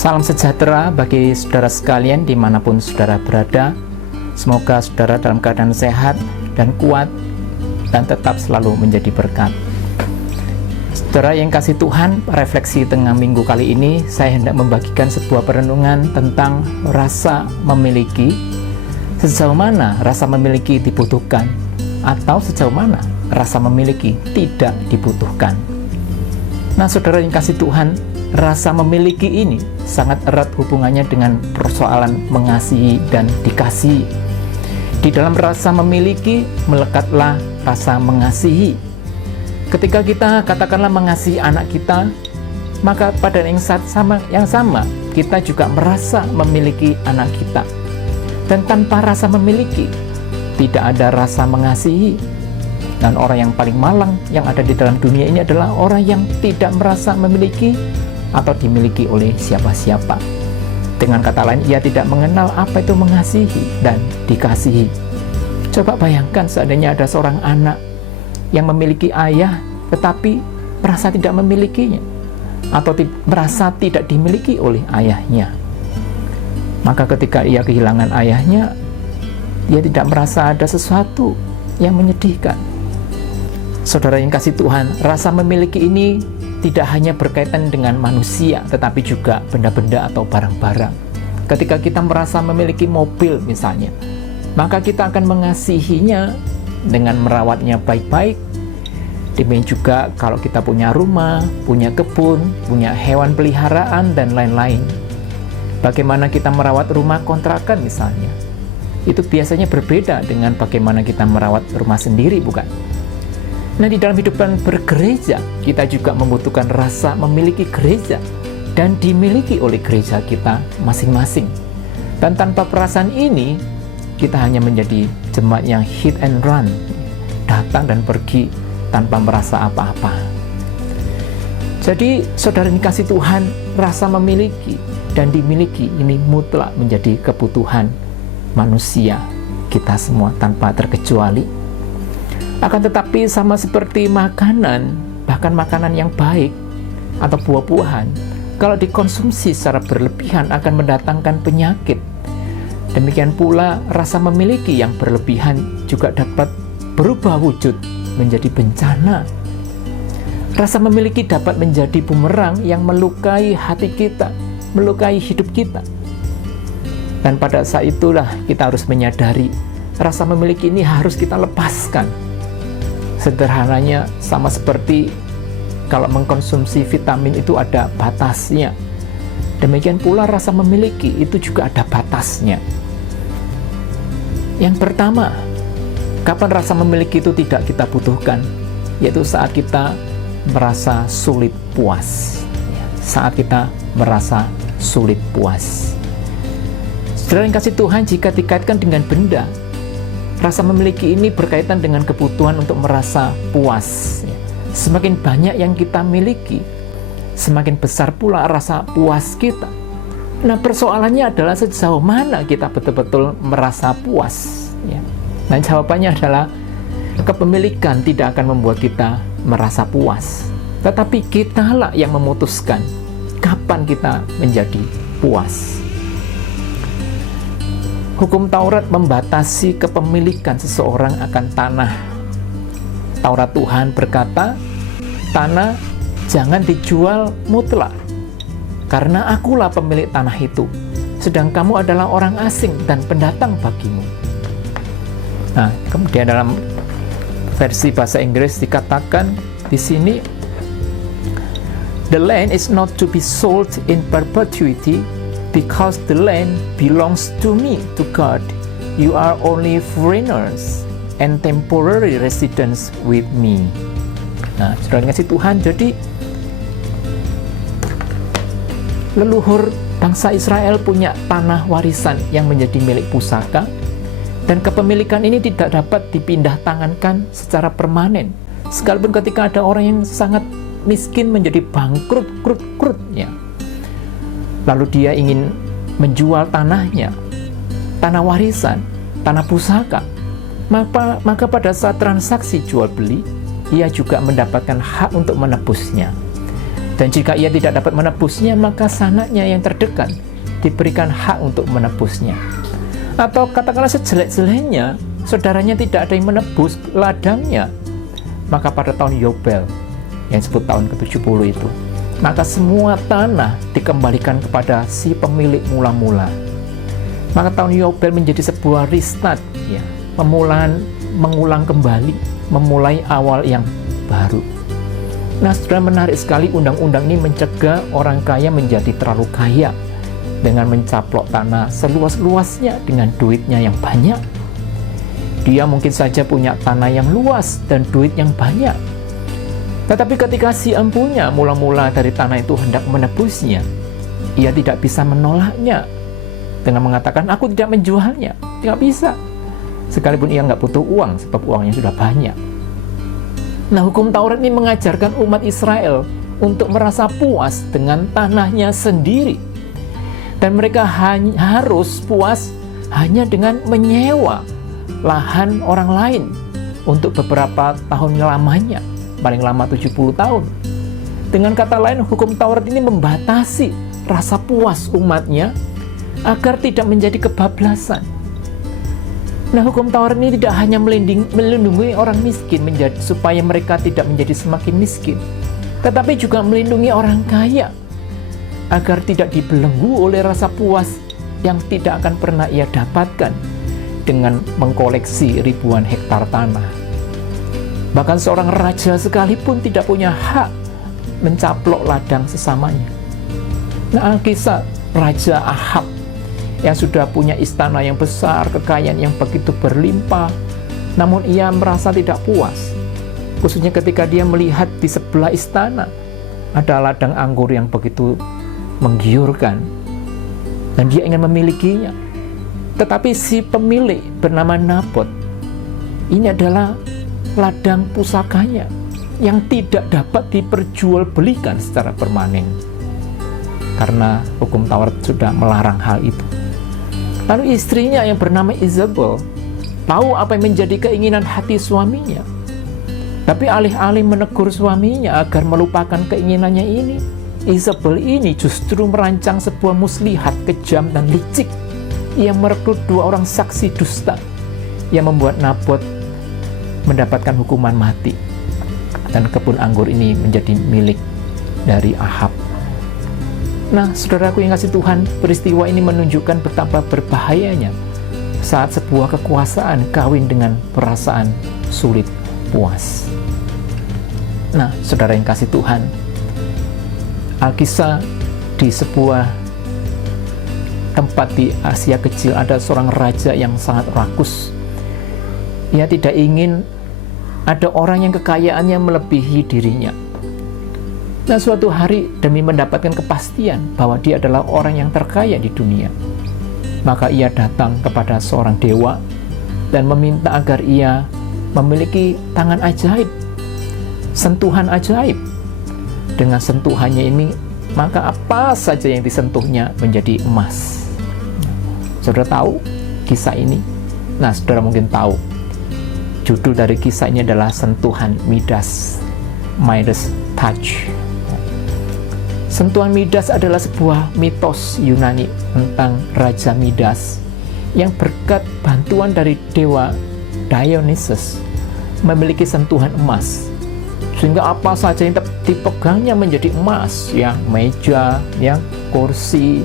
Salam sejahtera bagi saudara sekalian dimanapun saudara berada. Semoga saudara dalam keadaan sehat dan kuat dan tetap selalu menjadi berkat. Saudara yang kasih Tuhan, refleksi tengah minggu kali ini saya hendak membagikan sebuah perenungan tentang rasa memiliki. Sejauh mana rasa memiliki dibutuhkan atau sejauh mana rasa memiliki tidak dibutuhkan. Nah, saudara yang kasih Tuhan, rasa memiliki ini sangat erat hubungannya dengan persoalan mengasihi dan dikasihi. Di dalam rasa memiliki melekatlah rasa mengasihi. Ketika kita katakanlah mengasihi anak kita, maka pada yang sama kita juga merasa memiliki anak kita. Dan tanpa rasa memiliki, tidak ada rasa mengasihi. Dan orang yang paling malang yang ada di dalam dunia ini adalah orang yang tidak merasa memiliki atau dimiliki oleh siapa-siapa. Dengan kata lain, ia tidak mengenal apa itu mengasihi dan dikasihi. Coba bayangkan seandainya ada seorang anak yang memiliki ayah tetapi merasa tidak memilikinya atau merasa tidak dimiliki oleh ayahnya. Maka ketika ia kehilangan ayahnya, ia tidak merasa ada sesuatu yang menyedihkan. Saudara yang kasih Tuhan, rasa memiliki ini tidak hanya berkaitan dengan manusia, tetapi juga benda-benda atau barang-barang. Ketika kita merasa memiliki mobil misalnya, maka kita akan mengasihinya dengan merawatnya baik-baik. Demikian juga kalau kita punya rumah, punya kebun, punya hewan peliharaan, dan lain-lain. Bagaimana kita merawat rumah kontrakan misalnya, itu biasanya berbeda dengan bagaimana kita merawat rumah sendiri, bukan? Nah, di dalam kehidupan bergereja, kita juga membutuhkan rasa memiliki gereja dan dimiliki oleh gereja kita masing-masing. Dan tanpa perasaan ini, kita hanya menjadi jemaat yang hit and run, datang dan pergi tanpa merasa apa-apa. Jadi, saudara yang kasih Tuhan, rasa memiliki dan dimiliki ini mutlak menjadi kebutuhan manusia kita semua tanpa terkecuali. Akan tetapi sama seperti makanan, bahkan makanan yang baik atau buah-buahan, kalau dikonsumsi secara berlebihan akan mendatangkan penyakit. Demikian pula rasa memiliki yang berlebihan juga dapat berubah wujud menjadi bencana. Rasa memiliki dapat menjadi bumerang yang melukai hati kita, melukai hidup kita. Dan pada saat itulah kita harus menyadari rasa memiliki ini harus kita lepaskan. Sederhananya sama seperti kalau mengkonsumsi vitamin itu ada batasnya. Demikian pula rasa memiliki itu juga ada batasnya. Yang pertama, kapan rasa memiliki itu tidak kita butuhkan? Yaitu saat kita merasa sulit puas. Saat kita merasa sulit puas. Saudara yang kasih Tuhan, jika dikaitkan dengan benda, rasa memiliki ini berkaitan dengan kebutuhan untuk merasa puas. Semakin banyak yang kita miliki, semakin besar pula rasa puas kita. Nah, persoalannya adalah sejauh mana kita betul-betul merasa puas. Nah, jawabannya adalah kepemilikan tidak akan membuat kita merasa puas. Tetapi kitalah yang memutuskan kapan kita menjadi puas. Hukum Taurat membatasi kepemilikan seseorang akan tanah. Taurat Tuhan berkata, tanah jangan dijual mutlak, karena akulah pemilik tanah itu, sedang kamu adalah orang asing dan pendatang bagimu. Nah, kemudian dalam versi bahasa Inggris dikatakan di sini, the land is not to be sold in perpetuity, because the land belongs to me, to God. You are only foreigners and temporary residents with me. Nah, saudara kasih Tuhan, jadi leluhur bangsa Israel punya tanah warisan yang menjadi milik pusaka, dan kepemilikan ini tidak dapat dipindah tangankan secara permanen. Sekalipun ketika ada orang yang sangat miskin menjadi bangkrut, ya. Lalu dia ingin menjual tanahnya, tanah warisan, tanah pusaka, maka pada saat transaksi jual beli, ia juga mendapatkan hak untuk menebusnya. Dan jika ia tidak dapat menebusnya, maka sanaknya yang terdekat diberikan hak untuk menebusnya. Atau katakanlah sejelek-jeleknya, saudaranya tidak ada yang menebus ladangnya, maka pada tahun Yobel, yang disebut tahun ke-70 itu, maka semua tanah dikembalikan kepada si pemilik mula-mula. Maka tahun Yobel menjadi sebuah restart, ya, mengulang kembali, memulai awal yang baru. Nah, saudara, menarik sekali undang-undang ini mencegah orang kaya menjadi terlalu kaya dengan mencaplok tanah seluas-luasnya dengan duitnya yang banyak. Dia mungkin saja punya tanah yang luas dan duit yang banyak. Tetapi ketika si empunya mula-mula dari tanah itu hendak menebusnya, ia tidak bisa menolaknya dengan mengatakan, aku tidak menjualnya. Tidak bisa. Sekalipun ia nggak butuh uang, sebab uangnya sudah banyak. Nah, hukum Taurat ini mengajarkan umat Israel untuk merasa puas dengan tanahnya sendiri. Dan mereka harus puas hanya dengan menyewa lahan orang lain untuk beberapa tahun lamanya, paling lama 70 tahun. Dengan kata lain, hukum Taurat ini membatasi rasa puas umatnya agar tidak menjadi kebablasan. Nah, hukum Taurat ini tidak hanya melindungi orang miskin supaya mereka tidak menjadi semakin miskin, tetapi juga melindungi orang kaya agar tidak dibelenggu oleh rasa puas yang tidak akan pernah ia dapatkan dengan mengkoleksi ribuan hektar tanah. Bahkan seorang raja sekalipun tidak punya hak mencaplok ladang sesamanya. Nah, kisah Raja Ahab yang sudah punya istana yang besar, kekayaan yang begitu berlimpah, namun ia merasa tidak puas. Khususnya ketika dia melihat di sebelah istana ada ladang anggur yang begitu menggiurkan, dan dia ingin memilikinya. Tetapi si pemilik bernama Nabot, ini adalah ladang pusakanya yang tidak dapat diperjualbelikan secara permanen, karena hukum Taurat sudah melarang hal itu. Lalu istrinya yang bernama Isabel tahu apa yang menjadi keinginan hati suaminya, tapi alih-alih menegur suaminya agar melupakan keinginannya ini, Isabel ini justru merancang sebuah muslihat kejam dan licik yang merekrut 2 orang saksi dusta yang membuat Nabot mendapatkan hukuman mati, dan kebun anggur ini menjadi milik dari Ahab. Nah, saudaraku yang kasih Tuhan, peristiwa ini menunjukkan betapa berbahayanya saat sebuah kekuasaan kawin dengan perasaan sulit puas. Nah, saudara yang kasih Tuhan, Alkisah di sebuah tempat di Asia Kecil ada seorang raja yang sangat rakus. Ia tidak ingin ada orang yang kekayaannya melebihi dirinya. Nah, suatu hari demi mendapatkan kepastian bahwa dia adalah orang yang terkaya di dunia, maka ia datang kepada seorang dewa dan meminta agar ia memiliki tangan ajaib, sentuhan ajaib. Dengan sentuhannya ini, maka apa saja yang disentuhnya menjadi emas. Saudara tahu kisah ini? Nah, saudara mungkin tahu judul dari kisah ini adalah sentuhan Midas, Midas touch. Sentuhan Midas adalah sebuah mitos Yunani tentang Raja Midas yang berkat bantuan dari dewa Dionysus memiliki sentuhan emas, sehingga apa saja yang dipegangnya menjadi emas, ya, meja, ya, kursi,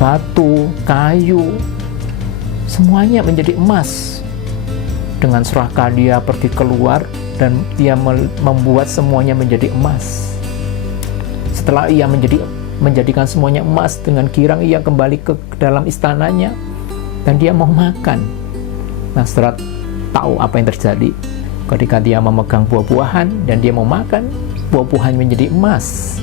batu, kayu, semuanya menjadi emas. Dengan serakah dia pergi keluar dan dia membuat semuanya menjadi emas. Setelah ia menjadikan semuanya emas, dengan girang ia kembali ke dalam istananya dan dia mau makan. Nah, setelah tahu apa yang terjadi ketika dia memegang buah-buahan dan dia mau makan, buah-buahan menjadi emas.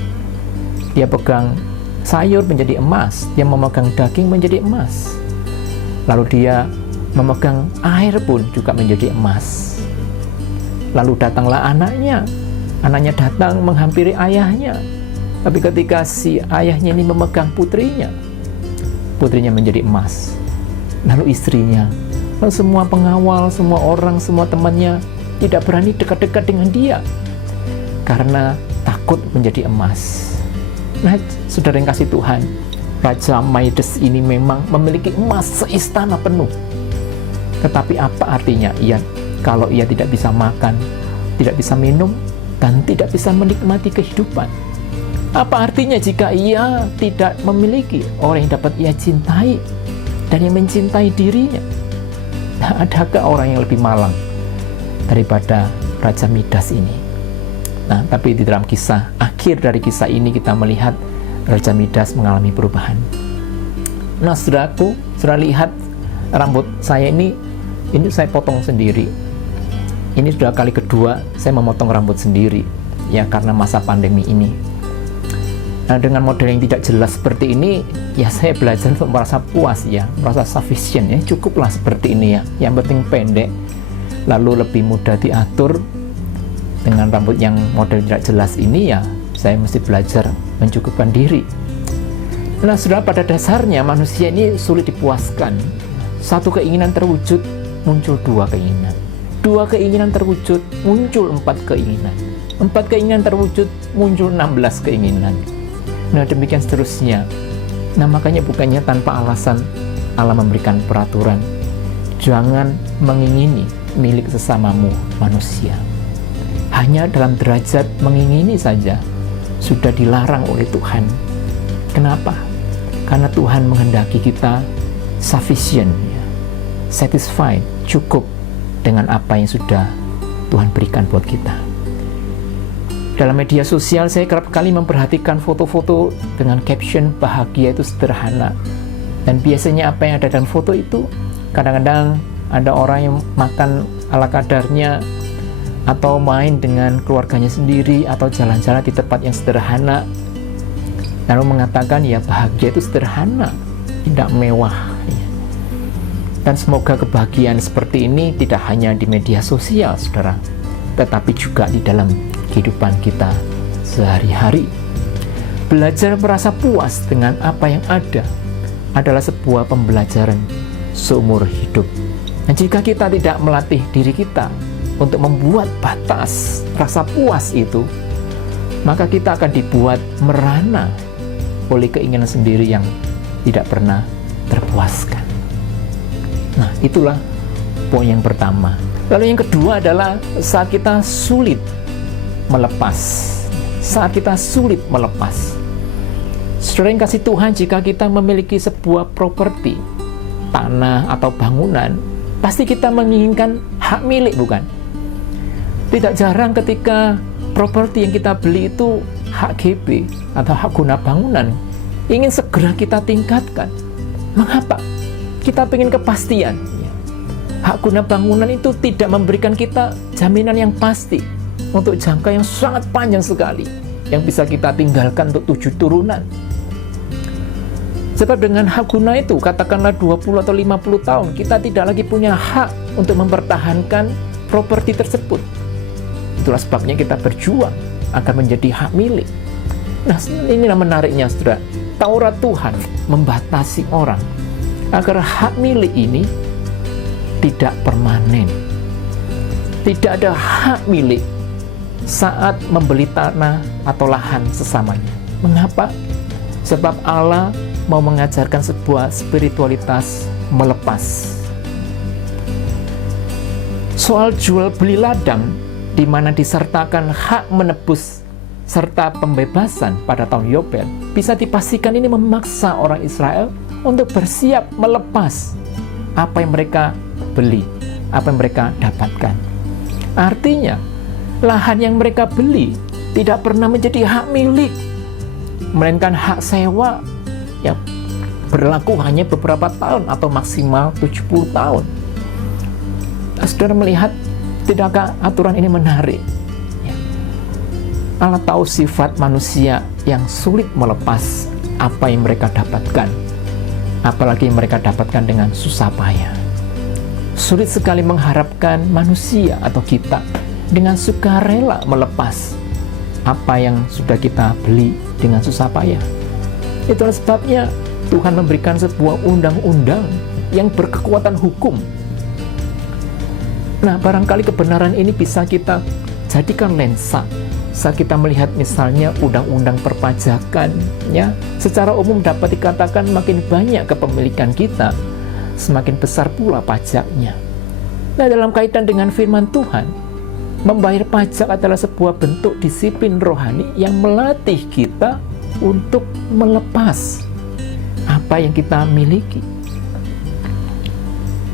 Dia pegang sayur menjadi emas, dia memegang daging menjadi emas. Lalu dia memegang air pun juga menjadi emas. Lalu datanglah anaknya datang menghampiri ayahnya. Tapi ketika si ayahnya ini memegang putrinya menjadi emas. Lalu istrinya, lalu semua pengawal, semua orang, semua temannya tidak berani dekat-dekat dengan dia, karena takut takut menjadi emas. Nah, saudara yang kasih Tuhan, Raja Midas ini memang memiliki emas seistana penuh. Tetapi apa artinya kalau ia tidak bisa makan, tidak bisa minum, dan tidak bisa menikmati kehidupan? Apa artinya jika ia tidak memiliki orang yang dapat ia cintai dan yang mencintai dirinya? Nah, adakah orang yang lebih malang daripada Raja Midas ini? Nah, tapi di dalam akhir dari kisah ini kita melihat Raja Midas mengalami perubahan. Nah, saudaraku, sudah lihat rambut saya ini saya potong sendiri. Ini sudah kali kedua saya memotong rambut sendiri, ya karena masa pandemi ini. Nah, dengan model yang tidak jelas seperti ini, ya saya belajar untuk merasa puas, ya, merasa sufficient, ya, cukuplah seperti ini, ya. Yang penting pendek, lalu lebih mudah diatur. Dengan rambut yang model tidak jelas ini, ya, saya mesti belajar mencukupkan diri. Nah, sudah pada dasarnya manusia ini sulit dipuaskan. Satu keinginan terwujud, muncul dua keinginan. Dua keinginan terwujud, muncul 4 keinginan. 4 keinginan terwujud, muncul 16 keinginan. Nah, demikian seterusnya. Nah, makanya bukannya tanpa alasan Allah memberikan peraturan, jangan mengingini milik sesamamu manusia. Hanya dalam derajat mengingini saja sudah dilarang oleh Tuhan. Kenapa? Karena Tuhan menghendaki kita sufficient, ya, satisfied, cukup dengan apa yang sudah Tuhan berikan buat kita. Dalam media sosial saya kerap kali memperhatikan foto-foto dengan caption bahagia itu sederhana. Dan biasanya apa yang ada dalam foto itu, kadang-kadang ada orang yang makan ala kadarnya, atau main dengan keluarganya sendiri, atau jalan-jalan di tempat yang sederhana, lalu mengatakan ya bahagia itu sederhana, tidak mewah. Dan semoga kebahagiaan seperti ini tidak hanya di media sosial, saudara, tetapi juga di dalam kehidupan kita sehari-hari. Belajar merasa puas dengan apa yang ada adalah sebuah pembelajaran seumur hidup. Dan jika kita tidak melatih diri kita untuk membuat batas rasa puas itu, maka kita akan dibuat merana oleh keinginan sendiri yang tidak pernah terpuaskan. Nah, itulah poin yang pertama. Lalu yang kedua adalah saat kita sulit melepas. Saat kita sulit melepas. Saudara yang kasih Tuhan, jika kita memiliki sebuah properti, tanah atau bangunan, pasti kita menginginkan hak milik, bukan? Tidak jarang ketika properti yang kita beli itu hak GB atau hak guna bangunan, ingin segera kita tingkatkan. Mengapa? Kita ingin kepastian. Hak guna bangunan itu tidak memberikan kita jaminan yang pasti untuk jangka yang sangat panjang sekali, yang bisa kita tinggalkan untuk 7 turunan. Sebab dengan hak guna itu, katakanlah 20 atau 50 tahun, kita tidak lagi punya hak untuk mempertahankan properti tersebut. Itulah sebabnya kita berjuang agar menjadi hak milik. Nah, inilah menariknya, saudara. Taurat Tuhan membatasi orang agar hak milik ini tidak permanen. Tidak ada hak milik saat membeli tanah atau lahan sesamanya. Mengapa? Sebab Allah mau mengajarkan sebuah spiritualitas melepas. Soal jual beli ladang, di mana disertakan hak menebus serta pembebasan pada tahun Yobel, bisa dipastikan ini memaksa orang Israel untuk bersiap melepas apa yang mereka beli, apa yang mereka dapatkan. Artinya, lahan yang mereka beli tidak pernah menjadi hak milik, melainkan hak sewa yang berlaku hanya beberapa tahun atau maksimal 70 tahun. Saudara melihat, tidakkah aturan ini menarik? Allah tahu sifat manusia yang sulit melepas apa yang mereka dapatkan, apalagi yang mereka dapatkan dengan susah payah. Sulit sekali mengharapkan manusia atau kita dengan sukarela melepas apa yang sudah kita beli dengan susah payah. Itulah sebabnya Tuhan memberikan sebuah undang-undang yang berkekuatan hukum. Nah, barangkali kebenaran ini bisa kita jadikan lensa Saat kita melihat misalnya undang-undang perpajakan, ya, secara umum dapat dikatakan makin banyak kepemilikan kita, semakin besar pula pajaknya. Nah, dalam kaitan dengan firman Tuhan, membayar pajak adalah sebuah bentuk disiplin rohani yang melatih kita untuk melepas apa yang kita miliki.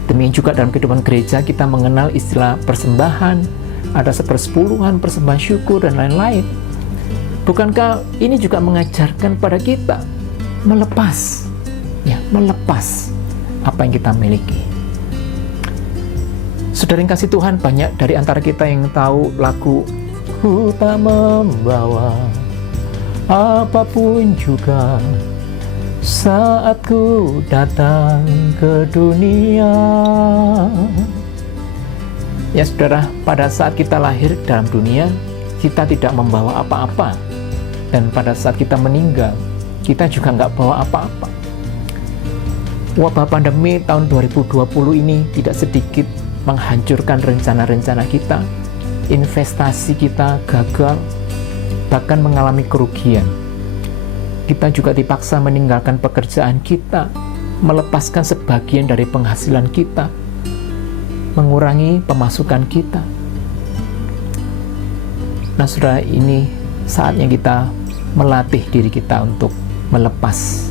Demikian juga dalam kehidupan gereja kita mengenal istilah persembahan, ada 1/10, persembahan syukur, dan lain-lain. Bukankah ini juga mengajarkan pada kita melepas, ya, melepas apa yang kita miliki. Saudara yang kasih Tuhan, banyak dari antara kita yang tahu lagu "Ku tak membawa apapun juga saat ku datang ke dunia." Ya saudara, pada saat kita lahir dalam dunia, kita tidak membawa apa-apa. Dan pada saat kita meninggal, kita juga nggak bawa apa-apa. Wabah pandemi tahun 2020 ini tidak sedikit menghancurkan rencana-rencana kita. Investasi kita gagal, bahkan mengalami kerugian. Kita juga dipaksa meninggalkan pekerjaan kita, melepaskan sebagian dari penghasilan kita, mengurangi pemasukan kita. Nah saudara, ini saatnya kita melatih diri kita untuk melepas.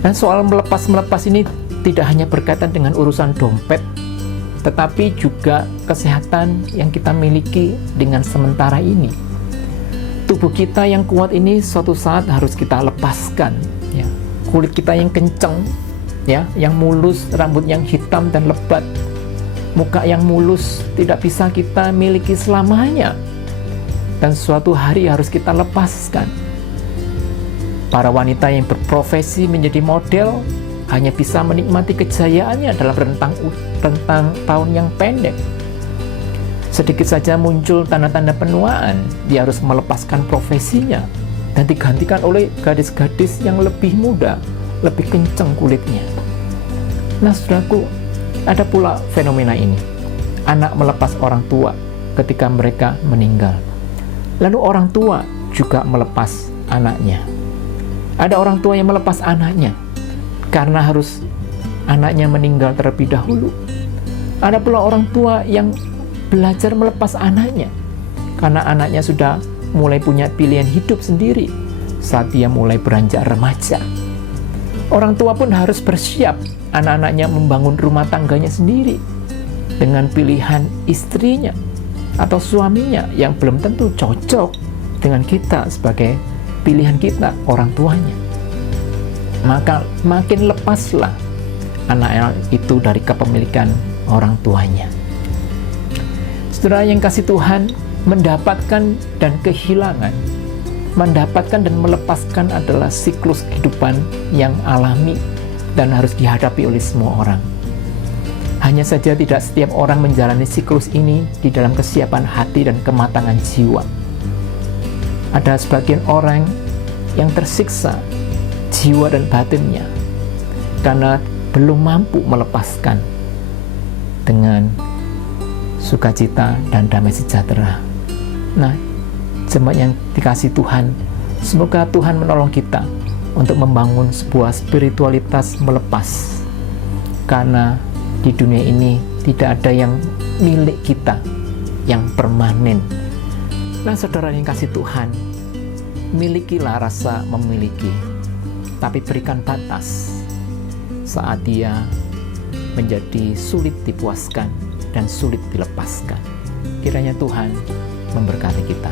Dan soal melepas ini tidak hanya berkaitan dengan urusan dompet, tetapi juga kesehatan yang kita miliki dengan sementara ini. Tubuh kita yang kuat ini suatu saat harus kita lepaskan, ya. Kulit kita yang kencang, ya, yang mulus, rambut yang hitam dan lebat, muka yang mulus tidak bisa kita miliki selamanya, dan suatu hari harus kita lepaskan. Para wanita yang berprofesi menjadi model hanya bisa menikmati kejayaannya dalam rentang tahun yang pendek. Sedikit saja muncul tanda-tanda penuaan, dia harus melepaskan profesinya dan digantikan oleh gadis-gadis yang lebih muda, lebih kencang kulitnya. Nah saudaraku, ada pula fenomena ini. Anak melepas orang tua ketika mereka meninggal. Lalu orang tua juga melepas anaknya. Ada orang tua yang melepas anaknya karena harus anaknya meninggal terlebih dahulu. Ada pula orang tua yang belajar melepas anaknya karena anaknya sudah mulai punya pilihan hidup sendiri saat dia mulai beranjak remaja. Orang tua pun harus bersiap anak-anaknya membangun rumah tangganya sendiri dengan pilihan istrinya atau suaminya yang belum tentu cocok dengan kita sebagai pilihan kita, orang tuanya. Maka makin lepaslah anak itu dari kepemilikan orang tuanya. Saudara yang kasih Tuhan, mendapatkan dan kehilangan, mendapatkan dan melepaskan adalah siklus kehidupan yang alami dan harus dihadapi oleh semua orang. Hanya saja tidak setiap orang menjalani siklus ini di dalam kesiapan hati dan kematangan jiwa. Ada sebagian orang yang tersiksa jiwa dan batinnya karena belum mampu melepaskan dengan sukacita dan damai sejahtera. Nah, jemaat yang dikasih Tuhan, semoga Tuhan menolong kita untuk membangun sebuah spiritualitas melepas, karena di dunia ini tidak ada yang milik kita yang permanen. Nah saudara yang kasih Tuhan, milikilah rasa memiliki, tapi berikan batas saat dia menjadi sulit dipuaskan dan sulit dilepaskan. Kiranya Tuhan memberkati kita.